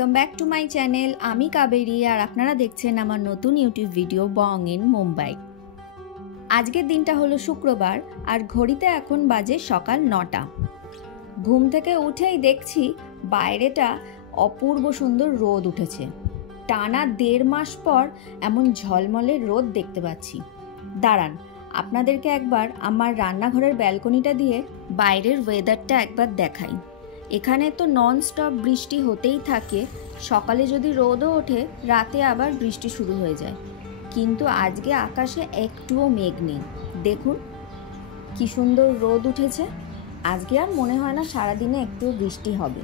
Welcome back to my channel. আমি কাবেরী আর আপনারা দেখছেন আমার নতুন YouTube video Bong in Mumbai. আজকের দিনটা হলো শুক্রবার আর ঘড়িতে এখন বাজে সকাল 9টা। ঘুম থেকে উঠেই দেখছি বাইরেটা অপূর্ব সুন্দর রোদ উঠেছে। টানা 1.5 মাস পর এমন ঝলমলে রোদ দেখতে পাচ্ছি। দাঁড়ান, আপনাদেরকে একবার আমার রান্নাঘরের ব্যালকনিটা দিয়ে বাইরের ওয়েদারটা একবার দেখাই। এখানে তো নন স্টপ বৃষ্টি হতেই থাকে, সকালে যদি রোদও ওঠে রাতে আবার বৃষ্টি শুরু হয়ে যায়, কিন্তু আজকে আকাশে একটুও মেঘ নেই। দেখুন কি সুন্দর রোদ উঠেছে। আজকে আর মনে হয় না সারাদিনে একটুও বৃষ্টি হবে।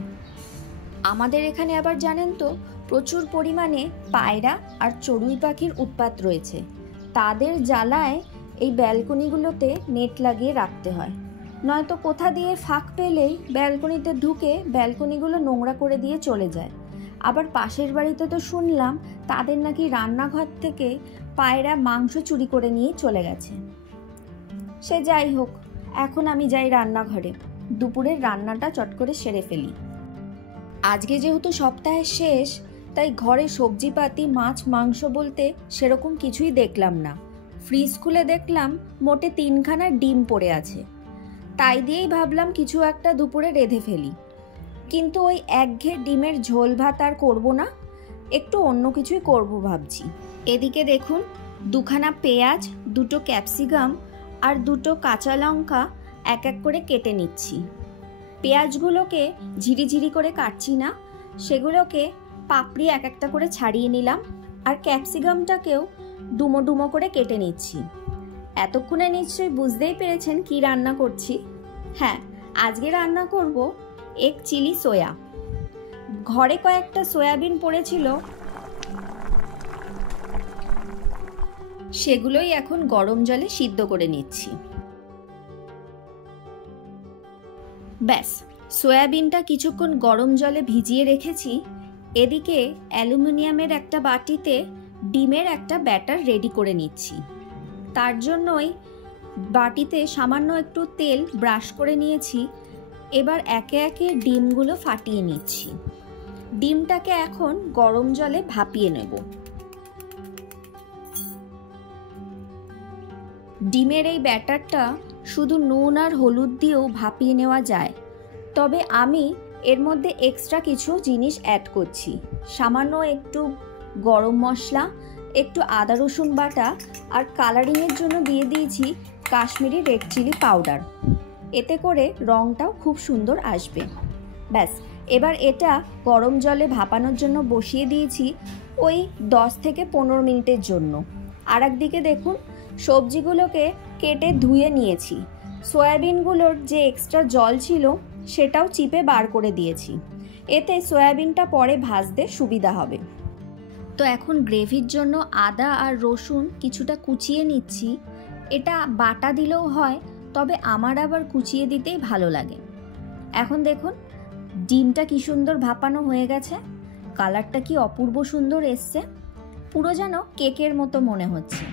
আমাদের এখানে আবার জানেন তো প্রচুর পরিমাণে পায়রা আর চড়ুই পাখির উৎপাত রয়েছে। তাদের জ্বালায় এই ব্যালকনিগুলোতে নেট লাগিয়ে রাখতে হয়, নয়তো কোথা দিয়ে ফাঁক পেলেই ব্যালকনিতে ঢুকে ব্যালকনিগুলো নোংরা করে দিয়ে চলে যায়। আবার পাশের বাড়িতে তো শুনলাম তাদের নাকি রান্নাঘর থেকে পায়রা মাংস চুরি করে নিয়ে চলে গেছে। সে যাই হোক, এখন আমি যাই রান্নাঘরে, দুপুরের রান্নাটা চট করে সেরে ফেলি। আজকে যেহেতু সপ্তাহের শেষ, তাই ঘরে সবজিপাতি মাছ মাংস বলতে সেরকম কিছুই দেখলাম না। ফ্রিজ খুলে দেখলাম মোটে 3খানা ডিম পড়ে আছে, তাই দিয়েই ভাবলাম কিছু একটা দুপুরে রেঁধে ফেলি। কিন্তু ওই একঘেয়ে ডিমের ঝোল ভাত আর করবো না, একটু অন্য কিছুই করব ভাবছি। এদিকে দেখুন 2খানা পেঁয়াজ, 2টো ক্যাপসিকাম আর 2টো কাঁচা লঙ্কা এক এক করে কেটে নিচ্ছি। পেঁয়াজগুলোকে ঝিরিঝিরি করে কাটছি না, সেগুলোকে পাপড়ি এক একটা করে ছাড়িয়ে নিলাম। আর ক্যাপসিকামটাকেও ডুমো ডুমো করে কেটে নিচ্ছি। এতক্ষণে নিশ্চয়ই বুঝতেই পেরেছেন কি রান্না করছি। হ্যাঁ, আজকে রান্না করব এগ চিলি সোয়া। ঘরে কয়েকটা সয়াবিন পড়েছিল, সেগুলোই এখন গরম জলে সিদ্ধ করে নিচ্ছি। ব্যাস, সয়াবিনটা কিছুক্ষণ গরম জলে ভিজিয়ে রেখেছি। এদিকে অ্যালুমিনিয়ামের একটা বাটিতে ডিমের একটা ব্যাটার রেডি করে নিচ্ছি। তার জন্যই বাটিতে সামান্য একটু তেল ব্রাশ করে নিয়েছি। এবার একে একে ডিমগুলো ফাটিয়ে নিচ্ছি। ডিমটাকে এখন গরম জলে ভাপিয়ে নেব। ডিমের এই ব্যাটারটা শুধু নুন আর হলুদ দিয়েও ভাপিয়ে নেওয়া যায়, তবে আমি এর মধ্যে এক্সট্রা কিছু জিনিস অ্যাড করছি। সামান্য একটু গরম মশলা, একটু আদা রসুন বাটা আর কালারিংয়ের জন্য দিয়ে দিয়েছি কাশ্মীরি রেড চিলি পাউডার। এতে করে রঙটাও খুব সুন্দর আসবে। ব্যাস, এবার এটা গরম জলে ভাপানোর জন্য বসিয়ে দিয়েছি ওই 10 থেকে 15 মিনিটের জন্য। আর একদিকে দেখুন সবজিগুলোকে কেটে ধুয়ে নিয়েছি। সয়াবিনগুলোর যে এক্সট্রা জল ছিল সেটাও চিপে বার করে দিয়েছি, এতে সয়াবিনটা পরে ভাজতে সুবিধা হবে। তো এখন গ্রেভির জন্য আদা আর রসুন কিছুটা কুচিয়ে নিচ্ছি। এটা বাটা দিলেও হয়, তবে আমার আবার কুচিয়ে দিতেই ভালো লাগে। এখন দেখুন ডিমটা কি সুন্দর ভাপানো হয়ে গেছে, কালারটা কি অপূর্ব সুন্দর এসছে, পুরো যেন কেকের মতো মনে হচ্ছে।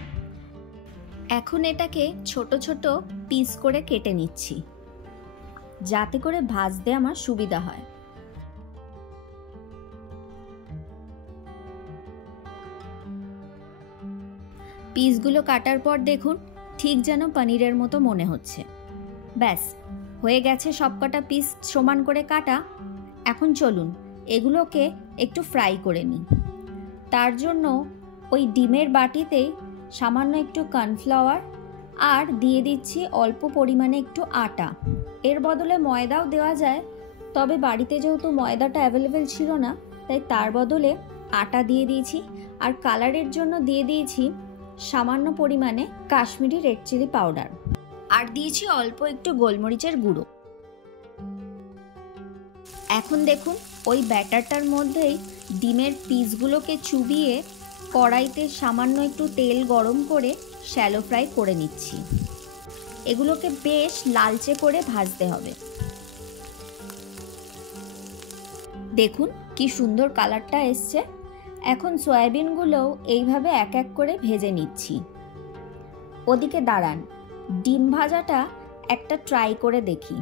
এখন এটাকে ছোট ছোট পিস করে কেটে নিচ্ছি, যাতে করে ভাজতে আমার সুবিধা হয়। পিসগুলো কাটার পর দেখুন ঠিক যেন পনিরের মতো মনে হচ্ছে। ব্যাস, হয়ে গেছে সবকটা পিস সমান করে কাটা। এখন চলুন এগুলোকে একটু ফ্রাই করে নিই। তার জন্য ওই ডিমের বাটিতেই সামান্য একটু কর্নফ্লাওয়ার আর দিয়ে দিচ্ছি অল্প পরিমাণে একটু আটা। এর বদলে ময়দাও দেওয়া যায়, তবে বাড়িতে যেহেতু ময়দাটা অ্যাভেলেবেল ছিল না, তাই তার বদলে আটা দিয়ে দিয়েছি। আর কালারের জন্য দিয়ে দিয়েছি সামান্য পরিমাণে কাশ্মীরি রেড চিলি পাউডার, আর দিয়েছি অল্প একটু গোলমরিচের গুঁড়ো। এখন দেখুন ওই ব্যাটারটার মধ্যেই ডিমের পিসগুলোকে চুবিয়ে কড়াইতে সামান্য একটু তেল গরম করে শ্যালো ফ্রাই করে নিচ্ছি। এগুলোকে বেশ লালচে করে ভাজতে হবে। দেখুন কি সুন্দর কালারটা এসছে। এখন সয়াবিনগুলোও এইভাবে এক এক করে ভেজে নিচ্ছি। ওদিকে দাঁড়ান, ডিম ভাজাটা একটা ট্রাই করে দেখি।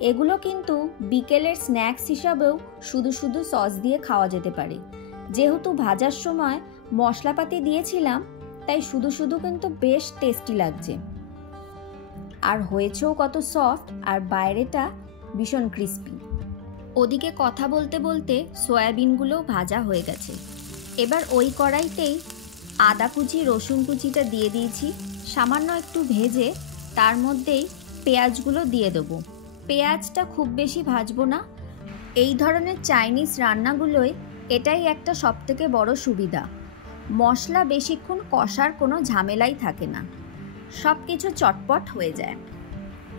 এগুলো কিন্তু বিকেলের স্ন্যাক্স হিসাবেও শুধু শুধু সস দিয়ে খাওয়া যেতে পারে। যেহেতু ভাজার সময় মশলাপাতি দিয়েছিলাম, তাই শুধু শুধু কিন্তু বেশ টেস্টি লাগছে। আর হয়েছেও কত সফট, আর বাইরেটা ভীষণ ক্রিস্পি। ওদিকে কথা বলতে বলতে সয়াবিনগুলোও ভাজা হয়ে গেছে। এবার ওই কড়াইতেই আদা কুচি রসুন কুচিটা দিয়ে দিয়েছি, সামান্য একটু ভেজে তার মধ্যেই পেঁয়াজগুলো দিয়ে দেবো। পেঁয়াজটা খুব বেশি ভাজবো না। এই ধরনের চাইনিজ রান্নাগুলোয় এটাই একটা সবথেকে বড় সুবিধা, মশলা বেশিক্ষণ কষার কোনো ঝামেলাই থাকে না, সব কিছু চটপট হয়ে যায়।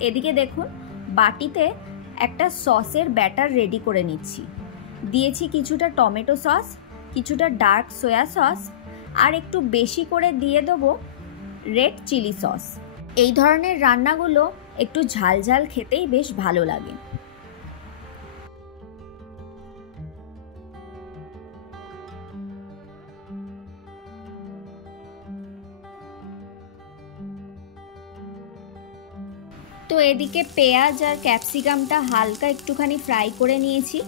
এদিকে দেখুন বাটিতে একটা সসের ব্যাটার রেডি করে নিচ্ছি। দিয়েছি কিছুটা টমেটো সস, কিছুটা ডার্ক সয়া সস, আর একটু বেশি করে দিয়ে দেবো রেড চিলি সস। এই ধরনের রান্নাগুলো একটু ঝাল ঝাল খেতেই বেশ ভালো লাগে। তো এদিকে পেঁয়াজ আর ক্যাপসিকামটা হালকা একটুখানি ফ্রাই করে নিয়েছি।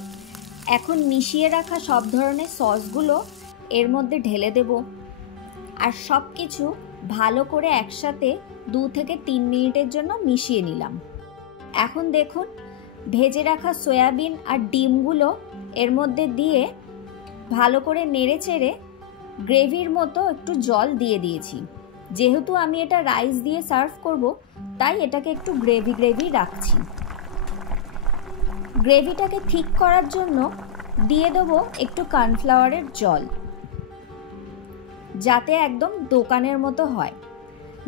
এখন মিশিয়ে রাখা সব ধরনের সসগুলো এর মধ্যে ঢেলে দেব, আর সব কিছু ভালো করে একসাথে 2 থেকে 3 মিনিটের জন্য মিশিয়ে নিলাম। এখন দেখুন ভেজে রাখা সয়াবিন আর ডিমগুলো এর মধ্যে দিয়ে ভালো করে নেড়ে চেড়ে গ্রেভির মতো একটু জল দিয়ে দিয়েছি। যেহেতু আমি এটা রাইস দিয়ে সার্ভ করব, তাই এটাকে একটু গ্রেভি গ্রেভি রাখছি। গ্রেভিটাকে ঠিক করার জন্য দিয়ে দেবো একটু কর্নফ্লাওয়ারের জল, যাতে একদম দোকানের মতো হয়।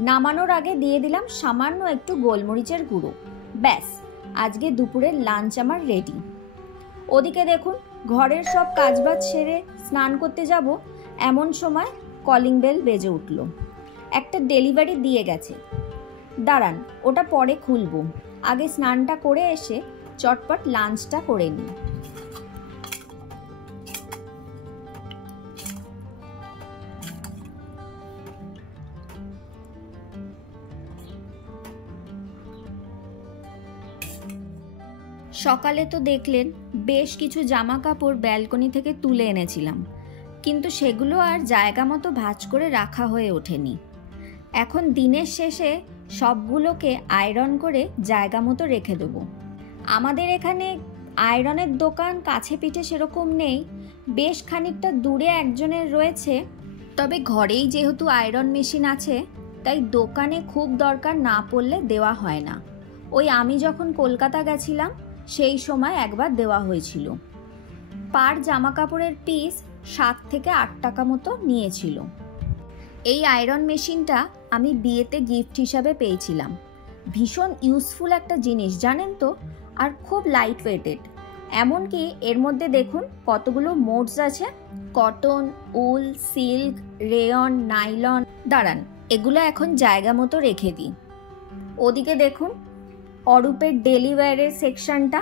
নামানোর আগে দিয়ে দিলাম সামান্য একটু গোলমরিচের গুঁড়ো। ব্যাস, আজকে দুপুরের লাঞ্চ আমার রেডি। ওদিকে দেখুন ঘরের সব কাজবাজ সেরে স্নান করতে যাব, এমন সময় কলিং বেল বেজে উঠল। একটা ডেলিভারি দিয়ে গেছে। দাঁড়ান, ওটা পরে খুলব, আগে স্নানটা করে এসে চটপট লাঞ্চটা করে নিই। সকালে তো দেখলেন বেশ কিছু জামা কাপড় ব্যালকনি থেকে তুলে এনেছিলাম, কিন্তু সেগুলো আর জায়গা মতো ভাঁজ করে রাখা হয়ে ওঠেনি। এখন দিনের শেষে সবগুলোকে আয়রন করে জায়গা মতো রেখে দেবো। আমাদের এখানে আয়রনের দোকান কাছে পিঠে সেরকম নেই, বেশ খানিকটা দূরে একজনের রয়েছে। তবে ঘরেই যেহেতু আয়রন মেশিন আছে, তাই দোকানে খুব দরকার না পড়লে দেওয়া হয় না। ওই আমি যখন কলকাতা গেছিলাম সেই সময় একবার দেওয়া হয়েছিল। পার জামা কাপড়ের পিস 7 থেকে 8 টাকা মতো নিয়েছিল। এই আয়রন মেশিনটা আমি বিয়েতে গিফট হিসাবে পেয়েছিলাম। ভীষণ ইউজফুল একটা জিনিস জানেন তো, আর খুব লাইট ওয়েটেড। এমনকি এর মধ্যে দেখুন কতগুলো মোডস আছে, কটন, উল, সিল্ক, রেয়ন, নাইলন। দাঁড়ান, এগুলো এখন জায়গা মতো রেখে দিই। ওদিকে দেখুন অরূপের ডেলি ওয়্যারের সেকশনটা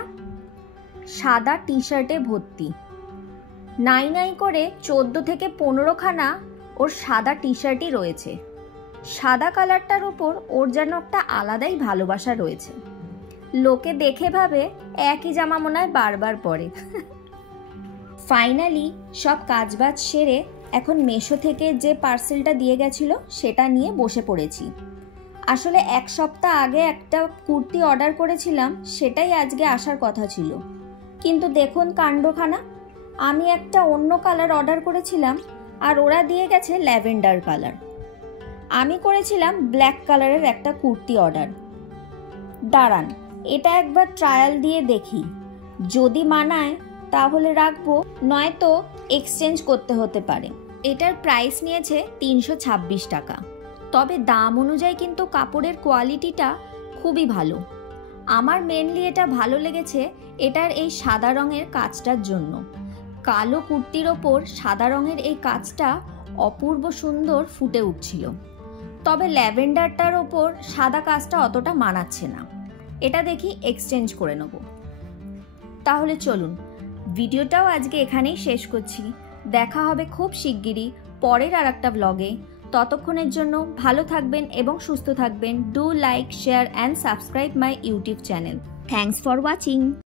সাদা টি শার্টে ভর্তি। নাই নাই করে 14 থেকে 15 খানা ওর সাদা টি শার্টই রয়েছে। সাদা কালারটার ওপর ওর যেন একটা আলাদাই ভালোবাসা রয়েছে। লোকে দেখে ভাবে একই জামা মনে হয় বারবার পরে। ফাইনালি সব কাজবাজ সেরে এখন মেশো থেকে যে পার্সেলটা দিয়ে গেছিল সেটা নিয়ে বসে পড়েছি। আসলে 1 সপ্তাহ আগে একটা কুর্তি অর্ডার করেছিলাম, সেটাই আজকে আসার কথা ছিল, কিন্তু দেখুন কাণ্ডখানা। আমি একটা অন্য কালার অর্ডার করেছিলাম আর ওরা দিয়ে গেছে ল্যাভেন্ডার কালার। আমি করেছিলাম ব্ল্যাক কালারের একটা কুর্তি অর্ডার। দাঁড়ান, এটা একবার ট্রায়াল দিয়ে দেখি, যদি মানায় তাহলে রাখবো, নয়তো এক্সচেঞ্জ করতে হতে পারে। এটার প্রাইস নিয়েছে 326 টাকা। তবে দাম অনুযায়ী কিন্তু কাপড়ের কোয়ালিটিটা খুবই ভালো। আমার মেনলি এটা ভালো লেগেছে এটার এই সাদা রঙের কাজটার জন্য। কালো কুর্তির ওপর সাদা রঙের এই কাজটা অপূর্ব সুন্দর ফুটে উঠছিল। তবে ল্যাভেন্ডারটার ওপর সাদা কাজটা অতটা মানাচ্ছে না। এটা দেখি এক্সচেঞ্জ করে নেব। তাহলে চলুন, ভিডিওটাও আজকে এখানেই শেষ করছি। দেখা হবে খুব শিগগিরই পরের আর একটা ব্লগে। ততক্ষণের জন্য ভালো থাকবেন এবং সুস্থ থাকবেন। Do like, share and subscribe my YouTube channel. Thanks for watching.